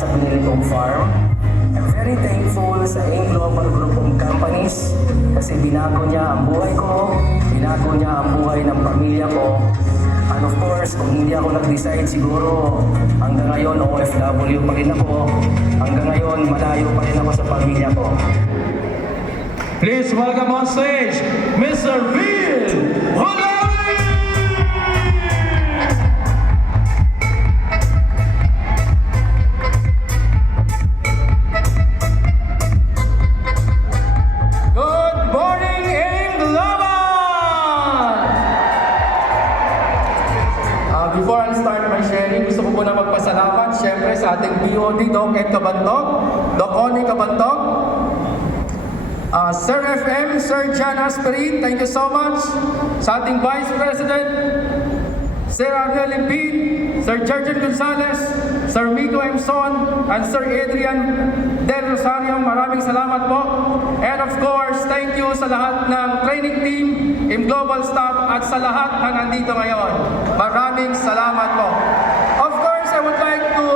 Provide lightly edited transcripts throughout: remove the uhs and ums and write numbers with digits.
sa binili kong farm. I'm very thankful sa AIM Global Group of Companies kasi binago niya ang buhay ko, binago niya ang buhay ng pamilya ko. And of course, kung hindi ako nag-decide, siguro hanggang ngayon OFW pa rin ako. Hanggang ngayon, malayo pa rin ako sa pamilya ko. Please welcome on stage, Mr. Bill Holay! Good morning, England! Before I start my sharing, gusto ko muna magpasalamat syempre sa ating BOD, Doc Ed Cabantog, Doc Connie Cabantog, Sir FM, Sir John Asperin, thank you so much. Sa ating Vice President, Sir Arnel Limpin, Sir Jergen Gonzalez, Sir Miko Emson, and Sir Adrian Del Rosario, maraming salamat po. And of course, thank you sa lahat ng training team, AIM Global staff, at sa lahat na nandito ngayon. Maraming salamat po. Of course, I would like to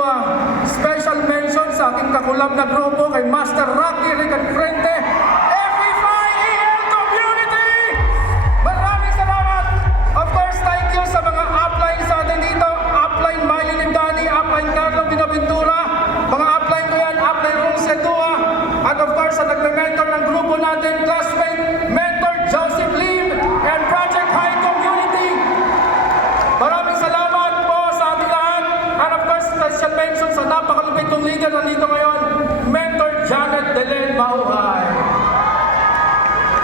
special mention sa aking kakulab na grupo kay Master Rocky Rican Frente, sa mga upline sa atin dito, upline Miley Limdani, upline Carlo Binaventura, mga upline ko yan, upline Rose Dua, at of course sa nagme-mentor ng grupo natin, classmate, mentor Joseph Lim, and Project High Community. Maraming salamat po sa ating lahat, and of course special mention sa napakalupit kong leader na dito ngayon, mentor Janet Delen Mahuhay.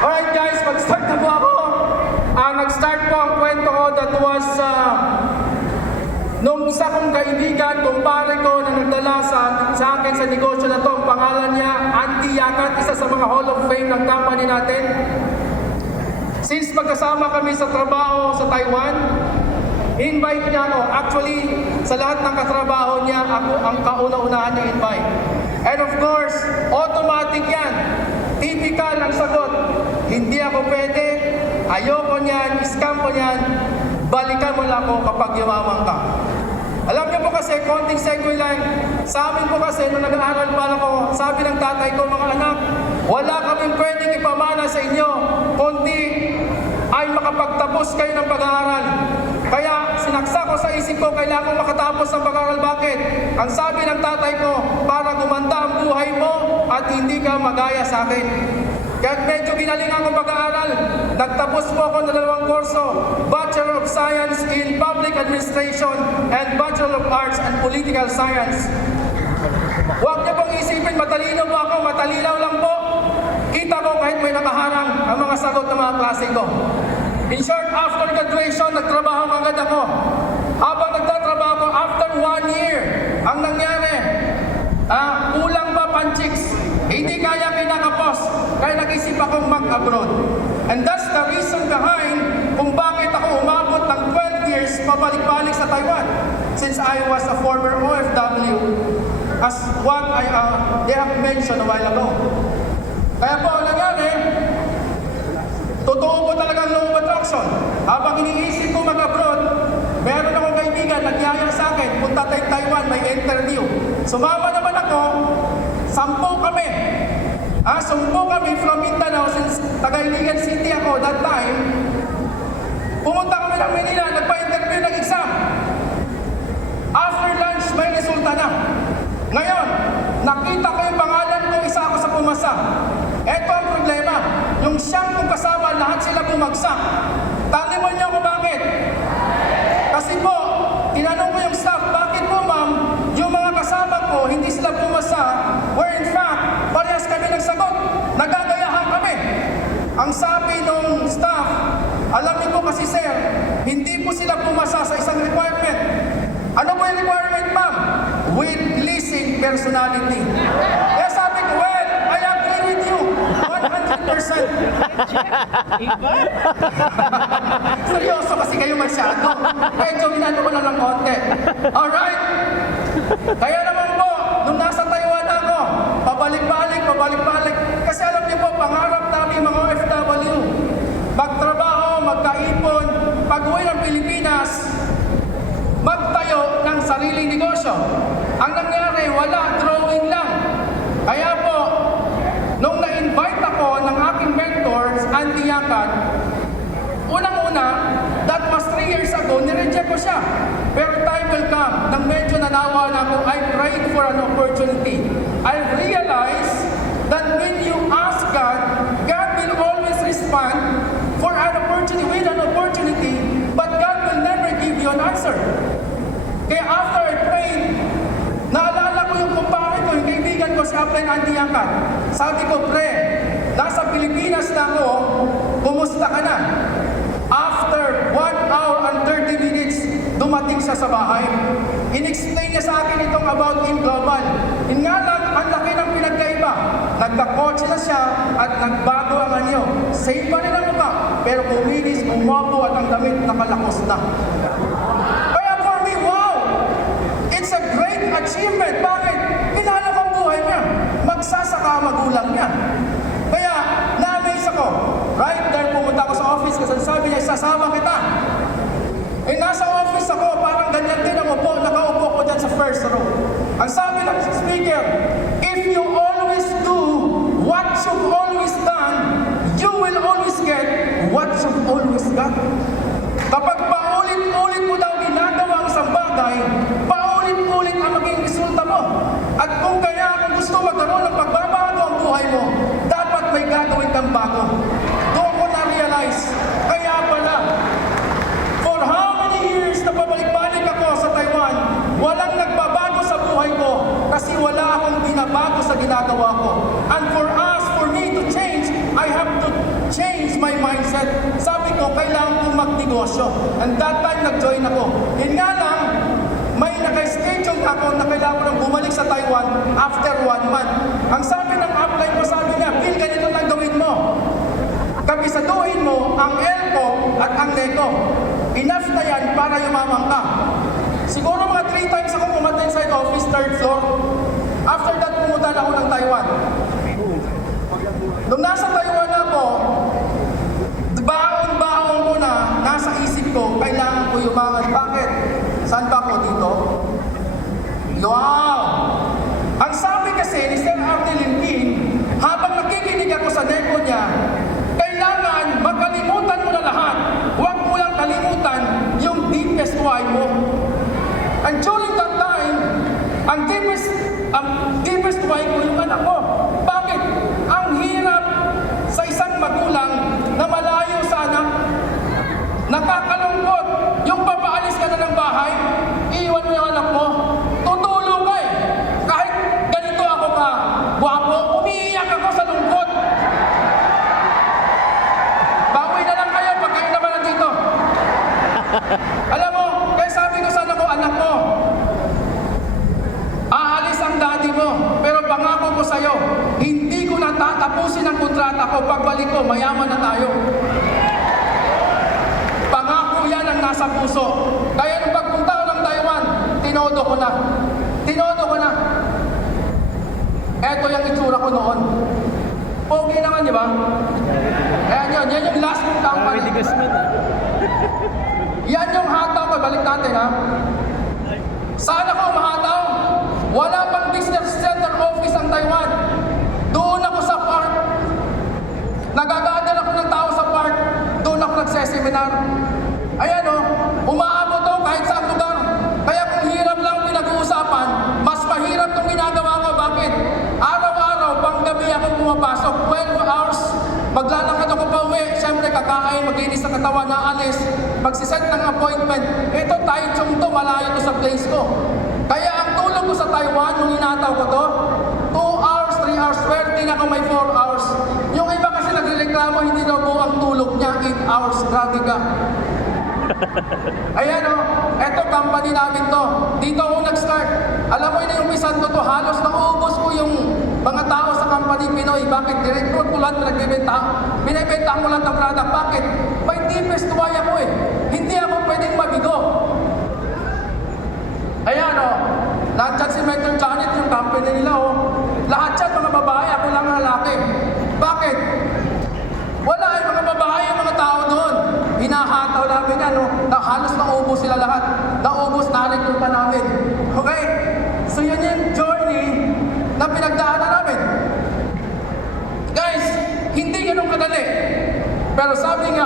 Alright guys, mag-start na po ako. Nag-start po ang kwento ko that was nung isa kong kaibigan, kumpare ko na nagdala sa akin sa negosyo na to. Ang pangalan niya, Andy Yakat, isa sa mga Hall of Fame ng company natin. Since magkasama kami sa trabaho sa Taiwan, invite niya ako. Actually, sa lahat ng katrabaho niya, ako ang kauna-unahan niya invite. And of course, automatic yan. Typical ang sagot. Hindi ako pwede. Ayoko niyan, scam ko niyan, balikan mo lang ako kapag yumaman ka. Alam niyo po kasi, konting segue lang, sa amin po kasi, nung nag-aaral pa lang ako, sabi ng tatay ko, mga anak, wala kaming pwedeng ipamana sa inyo, kundi ay makapagtapos kayo ng pag-aaral. Kaya sinaksa ko sa isip ko, kailangan ko makatapos ng pag-aaral. Bakit? Ang sabi ng tatay ko, para gumanda ang buhay mo at hindi ka magaya sa akin. Kaya medyo ginalingan ko pag-aaral. Nagtapos po ako ng 2 kurso, Bachelor of Science in Public Administration and Bachelor of Arts and Political Science. Huwag niyo pong isipin, matalino po ako, matalinaw lang po. Kita ko kahit may nakaharang ang mga sagot ng mga klase ko. In short, after graduation, nagtrabaho agad ako. Habang nagtatrabaho ko, after 1 year, ang nangyari, kulang pa panchiks. Hindi kaya pinakapos, kaya nag-isip akong mag-abroad. And that's the reason behind kung bakit ako umabot ng 12 years pabalik-balik sa Taiwan. Since I was a former OFW, as what they have mentioned a while ago. Kaya po, ang nangyari, totoo po talaga ang law of attraction. Habang iniisip ko mag-abroad, meron akong kaibigan, nagyaya sa akin, punta tayo Taiwan, may interview. Sumama naman ako, 10 kami. 10 kami from Mindanao, since taga-Iligan City ako that time. Pumunta kami ng Manila, nagpa-interview ng exam. After lunch, may resulta na. Ngayon, nakita ko yung pangalan ko, isa ako sa pumasa. Eto ang problema, yung siyang kong kasama, lahat sila bumagsak. Taliman niyo ako bakit? Kasi po, tinanong ko yung staff, bakit po ma'am, yung mga kasama ko, hindi sila pumasa, where in fact, parehas kami nagsagot, nagagayahan kami. Ang sabi nung staff, alam niyo po kasi sir, hindi po sila pumasa sa isang requirement. Ano po yung requirement ma'am? With leasing personality. Kaya sabi ko, well, I agree with you, 100%. Seryoso kasi kayo masyado. Medyo ginano ko na lang konti. Alright? Kaya naman po, nung nasa Taiwan ako, pabalik-balik. Kasi alam niyo po, pangarap namin mga OFW, magtrabaho, magkaipon, pag-uwi ng Pilipinas, magtayo magtayo ng sariling negosyo. Ang nangyari, wala, drawing lang. Kaya po, nung na-invite ako ng aking mentors, Andy Yakat, unang-una, that was 3 years ago, nireject ko siya. Pero time will come, nang medyo nanawa na ako, I prayed for an opportunity. I realized that when you ask God, God will always respond for an opportunity, with an opportunity, but God will never give you an answer. Kaya after I prayed, naalala ko yung kumpare ko, yung kaibigan ko si Aplen Andy Yakat. Sabi ko, pre, nasa Pilipinas na ako, kumusta ka na? After 1 hour and 30 minutes, dumating siya sa bahay. In-explain niya sa akin itong about in global. Yun nga lang, ang laki ng pinagkaiba. Nagka-coach na siya at nagbago ang anyo. Same pa rin ang mukha, pero kuminis, bumago at ang damit nakalakos na. Kaya for me, wow! It's a great achievement. Bakit? Kinala ko ang buhay niya. Magsasaka magulang niya. Kaya, na-amaze ako. Right there, pumunta ako sa office kasi sabi niya, sasama kita. Eh, nasa office ako, parang ganyan din ako po, nakaupo ko dyan sa first row. Ang sabi ng speaker, if you always do what you've always done, you will always get what you've always got. Kapag paulit-ulit mo daw ginagawa ang isang bagay, paulit-ulit ang maging resulta mo. At kung kaya kung gusto magkaroon ng pagbabago ang buhay mo, dapat may gagawin kang bago. Doon ko na-realize, kaya pala, for how many years na pabalik-balik ako sa Taiwan, walang nagbabago sa buhay ko kasi wala akong binabago sa ginagawa ko. And for me to change, I have to change my mindset. Sabi ko, kailangan kong magnegosyo. And that time, nag-join ako. Yun nga lang, may naka-schedule ako na kailangan ko nang bumalik sa Taiwan after 1 month. Ang sabi ng upline ko, sabi niya, Bill, ganito lang gawin mo. Kabisaduhin mo ang ELCO at ang NECO. Enough na yan para yumaman ka. Siguro mga 3 times ako pumunta sa office, 3rd floor. After that, pumunta na ako ng Taiwan. Nung nasa Taiwan ako, baon-baon ko na, nasa isip ko, kailangan ko yumangan. Bakit? Saan ba ako dito? Wow! Ang sabi kasi ni Sir Arnel King, habang nakikinig ako sa NECO niya, kailangan makalimutan mo na lahat. Huwag mo lang kalimutan yung deepest why mo. And during that time, ang deepest why ko yung anak ko. Bakit? Ang hirap sa isang magulang na malayo sa anak. Nakakalungkot. Yung papaalis ka na ng bahay, iiwan mo yung anak mo, tutulog ka eh. Kahit ganito ako ka, guwapo, umiiyak ako sa lungkot. Bawi na lang kayo pag kayo naman nandito. Alam mo, kaya sabi ko sa anak mo, aalis ang daddy mo, pero pangako ko sa'yo, hindi ko na tatapusin ang kontrata ko, pagbalik ko, mayaman na tayo. Pangako yan ang nasa puso. Kaya nung pagpunta ko ng Taiwan, tinodo ko na. Tinodo ko na. Eto yung itsura ko noon. Pogi naman, di ba? Ayan yun, yan yung last kong company. Yan yung hataw ko, balik natin ha. Saan ako mahataw? Wala pang business center office ang Taiwan. Doon ako sa park. Nagagather ako ng tao sa park. Doon ako nagseseminar. Ayan o, umaabot to kahit saan lugar. Kaya kung hirap lang pinag-uusapan, mas mahirap itong ginagawa ko. Bakit? Araw-araw, panggabi ako pumapasok. 12 hours, maglalakad ako pa uwi. Siyempre, kakain, maglinis ng katawan, naalis. Magsiset ng appointment. Ito, Taichung to, malayo to sa place ko. Kaya ang tulog ko sa Taiwan, nung inataw ko to, 2 hours, 3 hours, swerte na ako may 4 hours. Yung iba kasi nagreklamo, hindi daw buo ang tulog niya, 8 hours, grabe ka. Ayan o, eto company namin to. Dito ako nag-start. Alam mo yun yung pisan ko to, halos naubos ko yung mga tao sa company Pinoy. Bakit? Direktor ko lahat nagbibenta. Binibenta ko lahat ng product. Bakit? May deepest why ako eh. Hindi ako pwedeng mabigo. Ayan o, lahat si Mentor Janet, yung company nila o. Lahat yan mga babae, ako lang lalaki. Bakit? Wala yung mga babae, yung mga tao doon. Hinahataw namin yan. na halos naubos sila lahat. Naubos na rekruta namin. Okay? So yan yung journey na pinagdaanan namin. Guys, hindi ganun kadali. Pero sabi nga,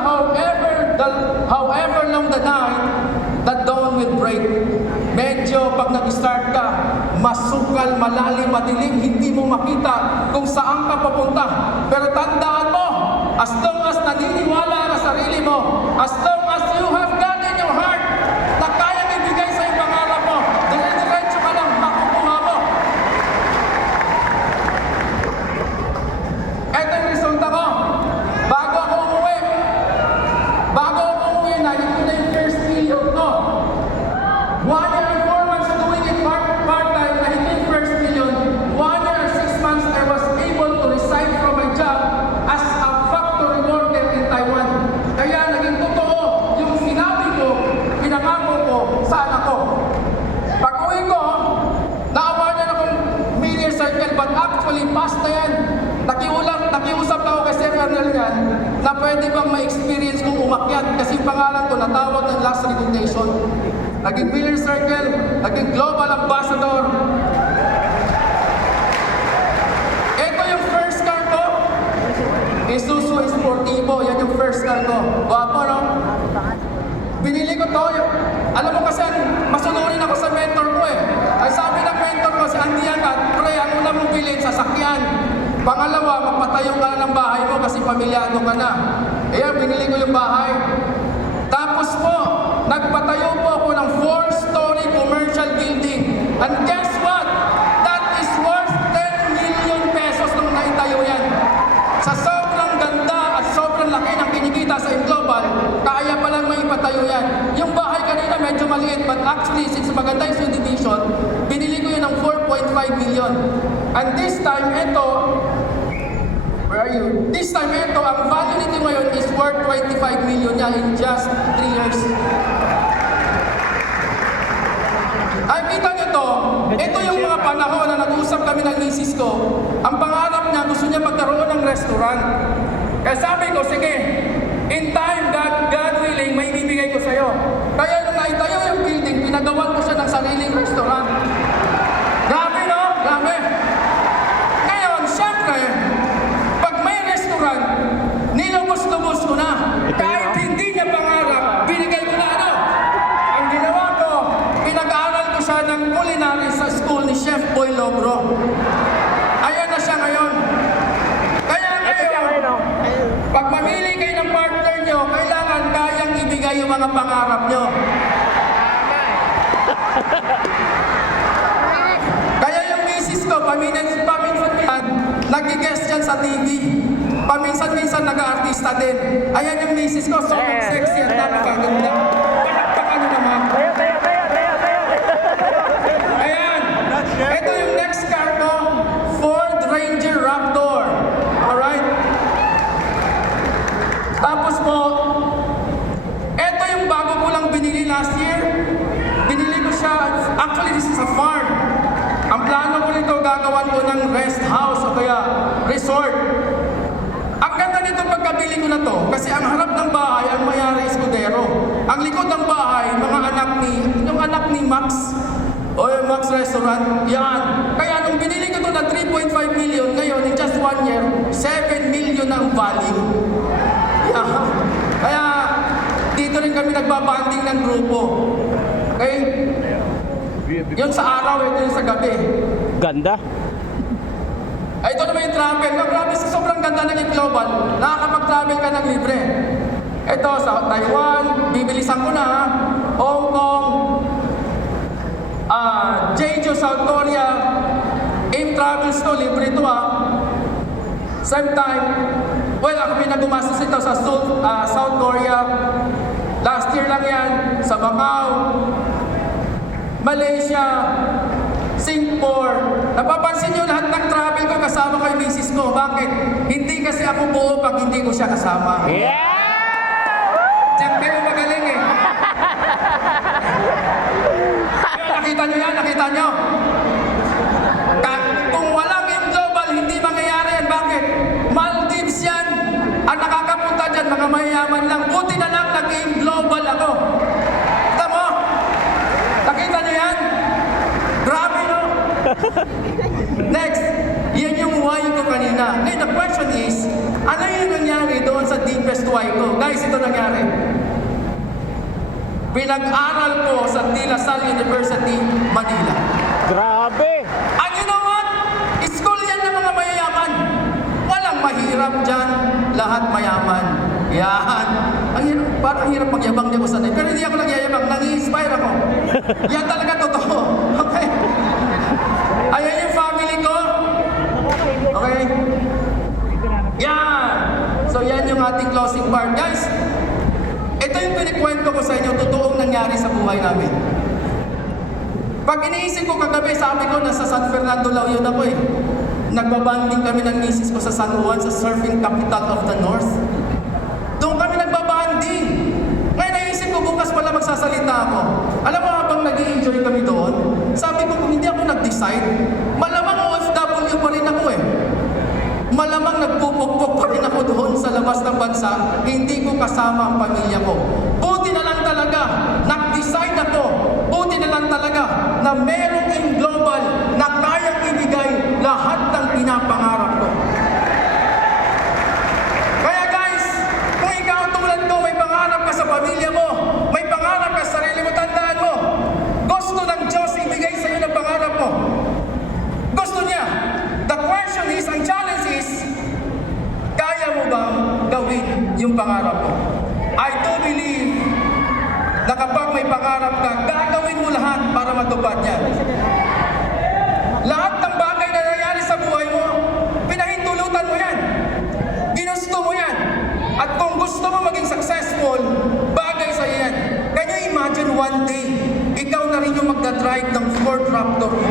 however long the night, the dawn will break. Medyo pag nag-start ka, masukal, malalim, madilim, hindi mo makita kung saan ka papunta. Pero tandaan mo, as long as naniniwala ka sa sarili mo, as long as you have God in your heart, na kayang ibigay sa iyong pangarap mo, dire-diretso ka lang, makukuha mo. Ito yung resulta ko. Bago ako umuwi, nakikita na yung first million ko. 1 year and 4 months doing it part-time, nakikita yung first million. 1 year and 6 months, I was able to resign from my job as a factory worker in Taiwan. Kaya naging totoo yung sinabi ko, pinangako ko sa anak ko. Pag-uwi ko, naawanan akong million circle, but actually, past na yan. Nakiusap ako kay Sir Arnel yan na pwede bang ma-experience kong umakyat kasi yung pangalan ko natawag ng last recognition. Naging Miller Circle, naging Global Ambassador. Ito yung first car ko. Isuzu Sportivo, yan yung first car ko. Guwapo, no? Binili ko to. Alam mo kasi, masunurin ako sa mentor ko eh. Ay sabi ng mentor ko, si Andy Agat, pre, ang una mong bilhin, sasakyan. Pangalawa, magpatayo ka na ng bahay mo kasi pamilyado ka na. Ayan, binili ko yung bahay. Tapos po, nagpatayo po ako ng 4-story commercial building. And guess what? That is worth 10 million pesos nung naitayo yan. Sa sobrang ganda at sobrang laki ng kinikita sa Global, kaya palang may ipatayo yan. Yung bahay kanina medyo maliit, but actually, since maganda yung subdivision, binili ko yun ng 4.5 million. And this time, ito, where are you? This time, ito, ang value nito ngayon is worth 25 million niya in just 3 years. Ay, kita nyo to, ito yung mga panahon na nag-usap kami ng misis ko. Ang pangarap niya, gusto niya magkaroon ng restaurant. Kaya sabi ko, sige, in time, God willing, may ibibigay ko sa'yo. Kaya nung naitayo yung building, pinagawan ko siya ng sariling restaurant. Grabe, no? Grabe. Ngayon, syempre, pag may restaurant, nilubos-lubos ko na. Kahit hindi niya pangarap, binigay ko na ano. Ang ginawa ko, pinag-aaral ko siya ng culinary sa school ni Chef Boy Logro. Ayan na siya ngayon. Kaya ngayon, pag mamili kayo ng partner nyo, kailangan kayang ibigay yung mga pangarap nyo. Kaya yung misis ko, paminsan-minsan, nag-guest yan sa TV. Paminsan-minsan, nag-aartista din. Ayan yung misis ko, sobrang sexy at napakaganda. Palakpakan nyo naman. Ayan. Ito yung next car ko, Ford Ranger Raptor. Alright? Tapos po, ito yung bago ko lang binili last year. Binili ko siya, actually this is a farm. Ang plano ko nito, gagawan ko ng rest house o kaya resort. Ang ganda nito pagkabili ko na to, kasi ang harap ng bahay, ang may-ari Escudero. Ang likod ng bahay, yung anak ni Max, o yung Max Restaurant, yan. Kaya nung binili ko to na 3.5 million, ngayon, in just 1 year, 7 million ang value. Yeah. Kaya, dito rin kami nagbabanding ng grupo. Okay? Yun sa araw, ito yung sa gabi. Ganda. Ay, ito naman yung travel. Grabe, sa sobrang ganda ng Global, nakakapag-travel ka ng libre. Ito, sa Taiwan, bibilisan ko na, Hong Kong, Jeju, South Korea, AIM Travels to, libre ito Same time, well, ako pinagumastos ito sa South Korea. Last year lang yan, sa Macau, Malaysia, Singapore. Napapansin nyo lahat ng travel ko kasama ko yung misis ko. Bakit? Hindi kasi ako buo pag hindi ko siya kasama. Yeah! Diyan kayo magaling eh. Nakita nyo yan? Nakita nyo? Kung walang Global, hindi mangyayari yan. Bakit? Maldives yan. Ang nakakapunta dyan, mga mayayaman lang. Buti na lang, naging global ako. Kita mo? Nakita niyo yan? Grabe, no? Next, yan yung why ko kanina. Ngayon, the question is, ano yung nangyari doon sa deepest why ko? Guys, ito nangyari. Pinag-aral ko sa De La Salle University, Manila. Grabe! And you know what? School yan ng mga mayayaman. Walang mahirap dyan, lahat mayaman. Yan. Ang hirap, parang hirap magyabang di ako sanay. Pero hindi ako nagyayabang, nag-i-inspire ako. Yan talaga totoo. Okay? Ayan yung family ko. Okay? Yan. So yan yung ating closing part. Guys, ito yung pinikwento ko sa inyo, totoong nangyari sa buhay namin. Pag iniisip ko kagabi, sabi ko, nasa San Fernando La Union ako eh. Nagbabanding kami ng misis ko sa San Juan, sa surfing capital of the North. Doon kami nagbabanding. Ngayon naisip ko, bukas pala magsasalita ako. Alam mo, habang nag-i-enjoy kami doon, sabi ko, kung hindi ako nag-decide, malamang OFW pa rin ako eh. Malamang nagpupukpok pa rin ako doon sa labas ng bansa, hindi ko kasama ang pamilya ko. Buti na lang talaga, nag-decide ako. Buti na lang talaga na merong in global na kayang ibigay lahat ng pinapangarap ko. Kaya guys, kung ikaw tulad ko, may pangarap ka sa pamilya mo, may pangarap ka sa sarili mo, tandaan mo, gusto ng Diyos ibigay sa iyo ng pangarap mo. Gusto niya. The question is, ang challenge is, kaya mo bang gawin yung pangarap mo? I do believe na kapag may pangarap ka, gagawin mo lahat para matupad yan. Lahat ng bagay na nangyari sa buhay mo, pinahintulutan mo yan. Ginusto mo yan. At kung gusto mo maging successful, bagay sa yan. Can you imagine one day, ikaw na rin yung magdadrive ng Ford Raptor mo?